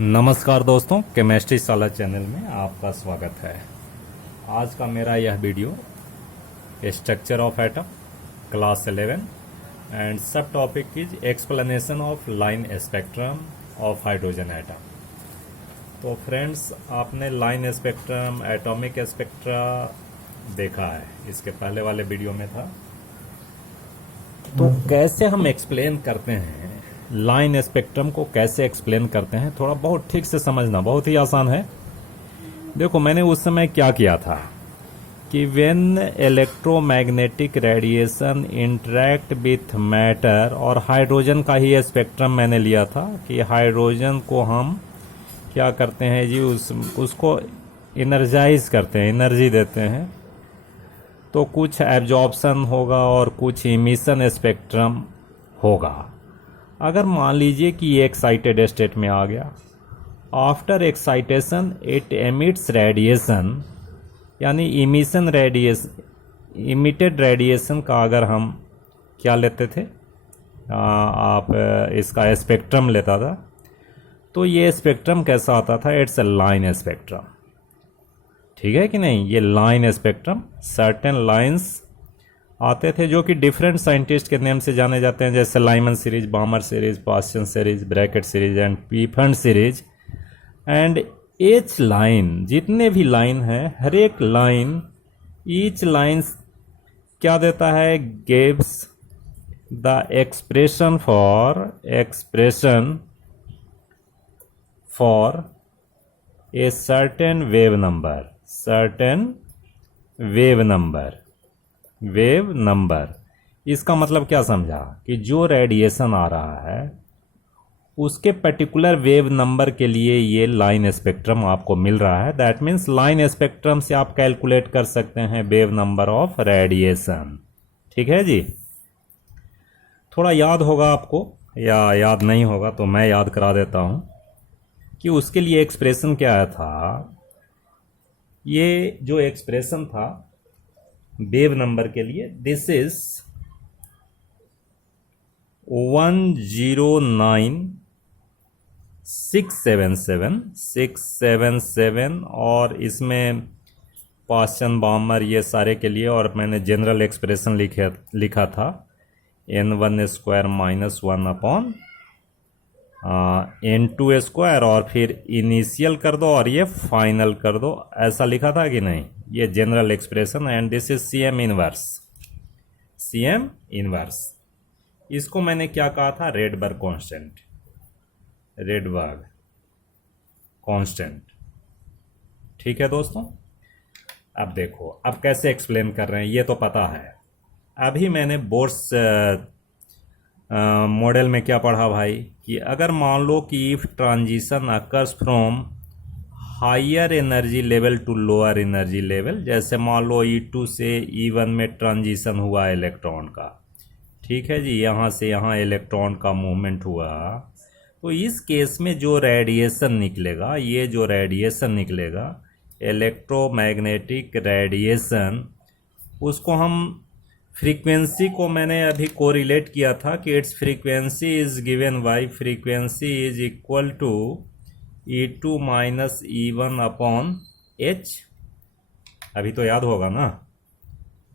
नमस्कार दोस्तों, केमिस्ट्री साला चैनल में आपका स्वागत है। आज का मेरा यह video structure of atom class 11 and sub topic is explanation of line spectrum of hydrogen atom. तो फ्रेंड्स, आपने लाइन स्पेक्ट्रम, एटॉमिक स्पेक्ट्रा देखा है, इसके पहले वाले वीडियो में था। तो कैसे हम एक्सप्लेन करते हैं लाइन स्पेक्ट्रम को, कैसे एक्सप्लेन करते हैं, थोड़ा बहुत ठीक से समझना बहुत ही आसान है। देखो, मैंने उस समय क्या किया था कि when electromagnetic radiation interact with matter, और हाइड्रोजन का ही स्पेक्ट्रम मैंने लिया था कि हाइड्रोजन को हम क्या करते हैं जी, उसको एनर्जाइज करते हैं, एनर्जी देते हैं। तो कुछ एब्जॉर्प्शन होगा और कुछ इमिशन स्पेक्ट्रम होगा। अगर मान लीजिए कि ये एक्साइटेड स्टेट में आ गया, after excitation it emits radiation, यानी इमिशन रेडिएशन, इमिटेड रेडिएशन का अगर हम क्या लेते थे, आप इसका स्पेक्ट्रम लेता था, तो ये स्पेक्ट्रम कैसा आता था? It's a line spectrum. ठीक है कि नहीं? ये लाइन स्पेक्ट्रम, सर्टेन लाइंस आते थे जो कि डिफरेंट साइंटिस्ट के नेम से जाने जाते हैं, जैसे Lyman series, बामर series, Paschen series, Brackett series and पीफंड series. And H line, जितने भी लाइन हैं, हर एक लाइन, ईच लाइन क्या देता है? Gives the expression for a certain wave number. इसका मतलब क्या समझा कि जो रेडिएशन आ रहा है उसके पर्टिकुलर वेव नंबर के लिए ये लाइन स्पेक्ट्रम आपको मिल रहा है। दैट मीन्स लाइन स्पेक्ट्रम से आप कैलकुलेट कर सकते हैं वेव नंबर ऑफ रेडिएशन। ठीक है जी? थोड़ा याद होगा आपको, या याद नहीं होगा तो मैं याद करा देता हूं कि उसके लिए एक्सप्रेशन क्या आया था। ये जो एक्सप्रेशन था वेव नंबर के लिए, दिस इज 109,677 और इसमें पास्चन, बामर, ये सारे के लिए, और मैंने जनरल एक्सप्रेशन लिखा था n1² - 1 अपॉन n2², और फिर इनिशियल कर दो और ये फाइनल कर दो, ऐसा लिखा था कि नहीं? ये general expression. And this is CM inverse. इसको मैंने क्या कहा था? Rydberg constant. ठीक है दोस्तों? अब देखो, अब कैसे एक्सप्लेन कर रहे हैं ये तो पता है। अभी मैंने बोर्स मॉडल में क्या पढ़ा भाई, कि अगर मान लो कि if transition occurs from higher energy level to lower energy level, जैसे मान लो E2 से E1 में ट्रांजिशन हुआ इलेक्ट्रॉन का। ठीक है जी? यहाँ से यहाँ इलेक्ट्रॉन का मूवमेंट हुआ, तो इस केस में जो रेडिएशन निकलेगा, ये जो रेडिएशन निकलेगा इलेक्ट्रोमैग्नेटिक रेडिएशन, उसको हम फ्रीक्वेंसी को मैंने अभी कोरिलेट किया था कि its frequency is given by frequency is equal to E2 - E1 upon H। अभी तो याद होगा ना,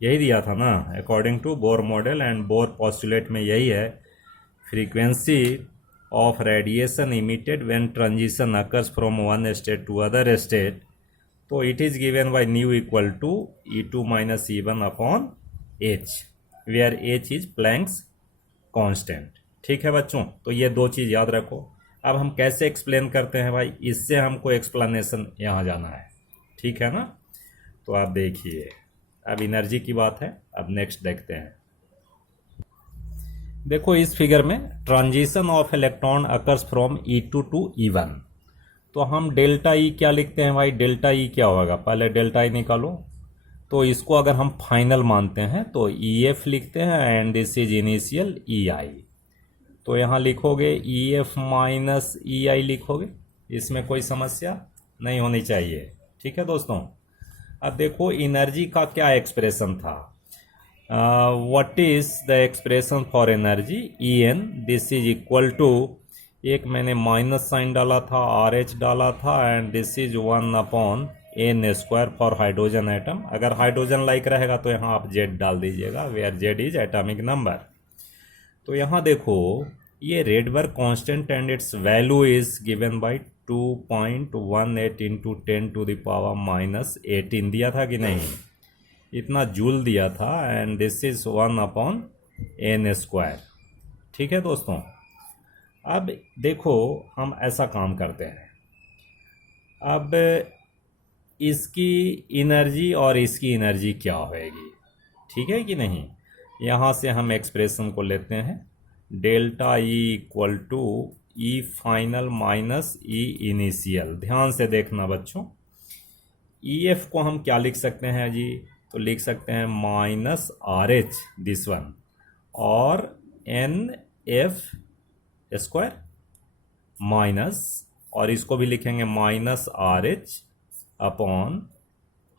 यही दिया था ना according to Bohr model and Bohr postulate में यही है। Frequency of radiation emitted when transition occurs from one state to other state, तो it is given by nu equal to E2 - E1 upon H, where H is Planck's constant. ठीक है बच्चों? तो ये दो चीज़ याद रखो। अब हम कैसे एक्सप्लेन करते हैं भाई, इससे हमको एक्सप्लेनेशन यहाँ जाना है। ठीक है ना? तो आप देखिए, अब एनर्जी की बात है, अब नेक्स्ट देखते हैं। देखो, इस फिगर में transition of electron occurs from E2 to E1, तो हम डेल्टा E क्या लिखते हैं भाई? डेल्टा E क्या होगा? पहले डेल्टा E निकालो। तो इसको अगर हम फाइनल मानते हैं तो EF लिखते हैं, and this is initial EI। तो यहाँ लिखोगे EF माइनस EI लिखोगे, इसमें कोई समस्या नहीं होनी चाहिए। ठीक है दोस्तों? अब देखो, एनर्जी का क्या एक्सप्रेशन था? What is the expression for energy? En, this is equal to एक मैंने माइनस साइन डाला था, आर एच डाला था, and this is 1/n² for hydrogen atom. अगर हाइड्रोजन लाइक रहेगा तो यहाँ आप जेड डाल दीजिएगा, where Z is atomic number. तो यहाँ देखो ये Rydberg constant and its value is given by 2.18 into 10⁻18 दिया था कि नहीं, इतना जूल दिया था, एंड दिस इज 1/n²। ठीक है दोस्तों, अब देखो हम ऐसा काम करते हैं। अब इसकी एनर्जी और इसकी एनर्जी क्या होएगी, ठीक है कि नहीं। यहाँ से हम एक्सप्रेशन को लेते हैं, delta E equal to E final minus E initial. ध्यान से देखना बच्चों, ई एफ को हम क्या लिख सकते हैं जी, तो लिख सकते हैं minus R H this one, और एन एफ स्क्वायर माइनस, और इसको भी लिखेंगे minus R H upon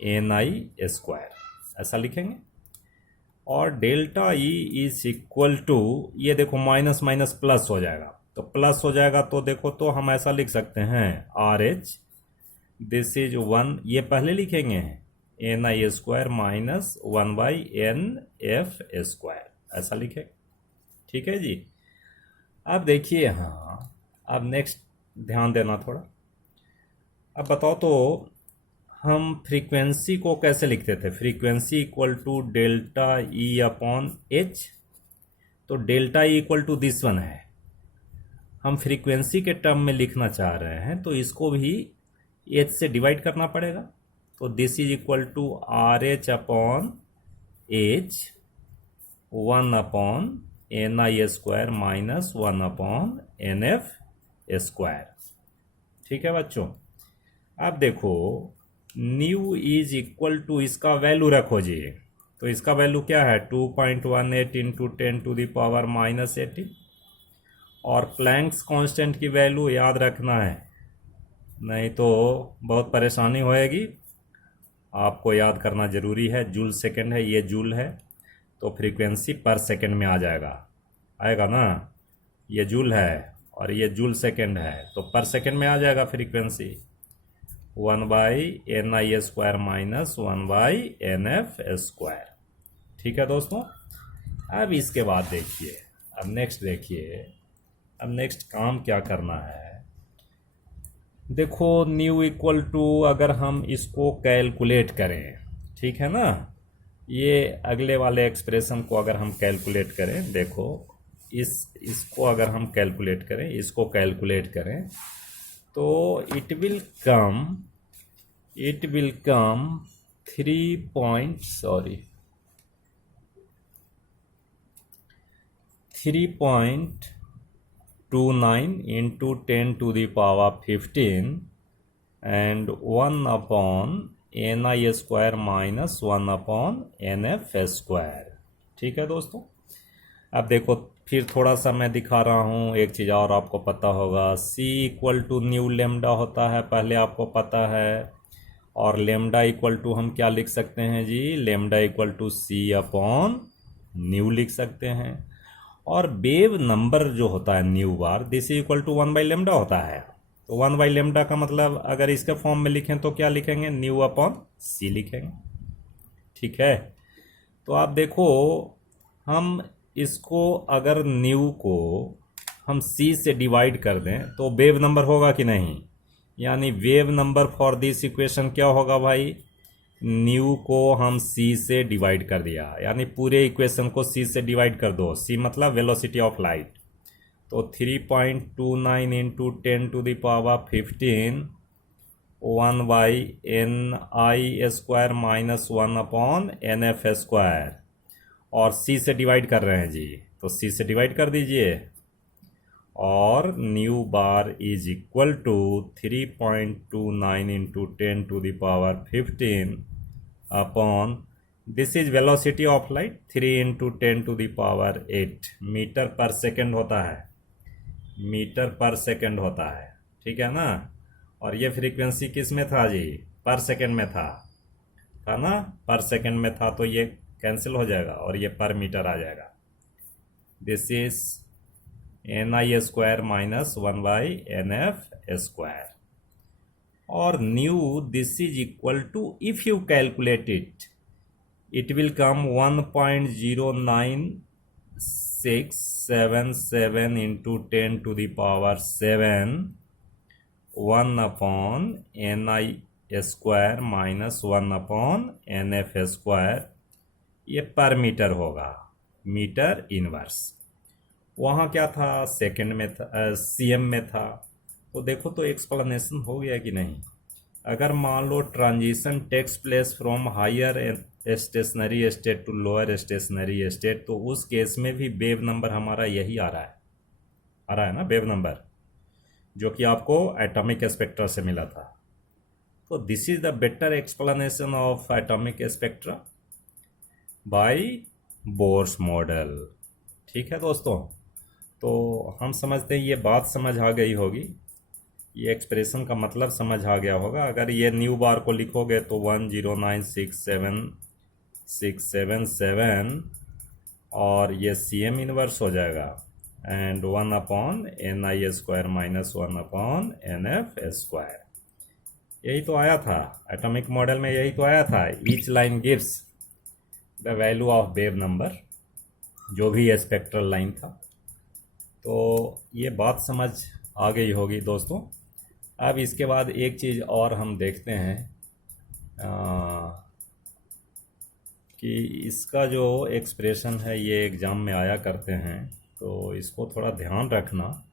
N I square, ऐसा लिखेंगे। और delta E is equal to, ये देखो माइनस माइनस प्लस हो जाएगा, तो प्लस हो जाएगा तो देखो तो हम ऐसा लिख सकते हैं आर एच दिस इज 1, ये पहले लिखेंगे N I square minus 1/n/f², ऐसा लिखेंगे। ठीक है जी। अब देखिए, हाँ अब नेक्स्ट ध्यान देना थोड़ा। अब बताओ तो हम फ्रीक्वेंसी को कैसे लिखते थे, frequency equal to delta E upon H. तो delta E equal to this one है, हम फ्रीक्वेंसी के टर्म में लिखना चाह रहे हैं तो इसको भी एच से डिवाइड करना पड़ेगा। तो this is equal to R H upon H 1/ni² minus 1/nf²। ठीक है बच्चों। अब देखो न्यू इज इक्वल टू, इसका वैल्यू रखो जी, तो इसका वैल्यू क्या है 2.18 इंटू 10⁻−18, और प्लैंक्स कांस्टेंट की वैल्यू याद रखना है, नहीं तो बहुत परेशानी होएगी। आपको याद करना जरूरी है, जूल सेकंड है, ये जूल है तो फ्रीक्वेंसी पर सेकंड में आ जाएगा, आएगा ना, ये जूल है और ये जूल सेकंड है तो पर सेकंड में आ जाएगा फ्रीक्वेंसी 1/ni² माइनस 1/nf²। ठीक है दोस्तों। अब इसके बाद देखिए, अब नेक्स्ट देखिए, अब नेक्स्ट काम क्या करना है। देखो न्यू इक्वल टू, अगर हम इसको कैलकुलेट करें, ठीक है ना, ये अगले वाले एक्सप्रेशन को अगर हम कैलकुलेट करें, देखो इसको अगर हम कैलकुलेट करें, इसको कैलकुलेट करें तो it will come 3.29 into 10⁻15 and 1/ni² minus 1/nf²। ठीक है दोस्तों। अब देखो फिर थोड़ा सा मैं दिखा रहा हूँ, एक चीज़ और आपको पता होगा, C equal to nu lambda होता है, पहले आपको पता है, और लेमडा इक्वल टू हम क्या लिख सकते हैं जी, lambda equal to C upon nu लिख सकते हैं। और वेव नंबर जो होता है nu bar, this is equal to 1/λ होता है, तो 1/λ का मतलब अगर इसके फॉर्म में लिखें तो क्या लिखेंगे, न्यू अपॉन C लिखेंगे। ठीक है। तो आप देखो हम इसको अगर न्यू को हम C से डिवाइड कर दें तो वेव नंबर होगा कि नहीं, यानी wave number for this equation क्या होगा भाई, न्यू को हम C से डिवाइड कर दिया, यानी पूरे इक्वेशन को C से डिवाइड कर दो, C मतलब वेलोसिटी ऑफ लाइट, तो 3.29 इंटू 10⁻15 1/ni² माइनस 1/nf², और C से डिवाइड कर रहे हैं जी, तो C से डिवाइड कर दीजिए, और nu bar is equal to 3.29 into 10⁻15 upon, this is velocity of light 3 into 10⁸ metre per second होता है, मीटर पर सेकेंड होता है। ठीक है ना, और ये फ्रीक्वेंसी किस में था जी, पर सेकेंड में था ना, पर सेकेंड में था, तो ये कैंसिल हो जाएगा और ये पर मीटर आ जाएगा। This is ni square minus 1 by nf square, और nu this is equal to, if you calculate it will come 1.09677 into 10 to the power 7 1 upon ni square minus 1 upon nf square, ये पर metre होगा, metre inverse. वहाँ क्या था, second में था, cm में था। तो देखो तो एक्सप्लेनेशन हो गया कि नहीं। अगर मान लो transition takes place from higher stationary state to lower stationary state, तो उस केस में भी वेव नंबर हमारा यही आ रहा है ना, वेव नंबर जो कि आपको एटॉमिक स्पेक्ट्रा से मिला था। तो this is the better explanation of atomic spectra by Bohr's model. ठीक है दोस्तों, तो हम समझते हैं ये बात समझ आ गई होगी, ये एक्सप्रेशन का मतलब समझ आ गया होगा। अगर ये न्यू बार को लिखोगे तो 1096677 और ये cm इनवर्स हो जाएगा, and 1 upon ni square minus 1 upon nf square. यही तो आया था एटॉमिक मॉडल में, यही तो आया था। Each line gives the value of wave number, जो भी स्पेक्ट्रल लाइन था। तो ये बात समझ आ गई होगी दोस्तों। अब इसके बाद एक चीज़ और हम देखते हैं कि इसका जो एक्सप्रेशन है ये एग्ज़ाम में आया करते हैं, तो इसको थोड़ा ध्यान रखना।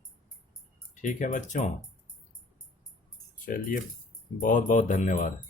ठीक है बच्चों, चलिए बहुत बहुत धन्यवाद।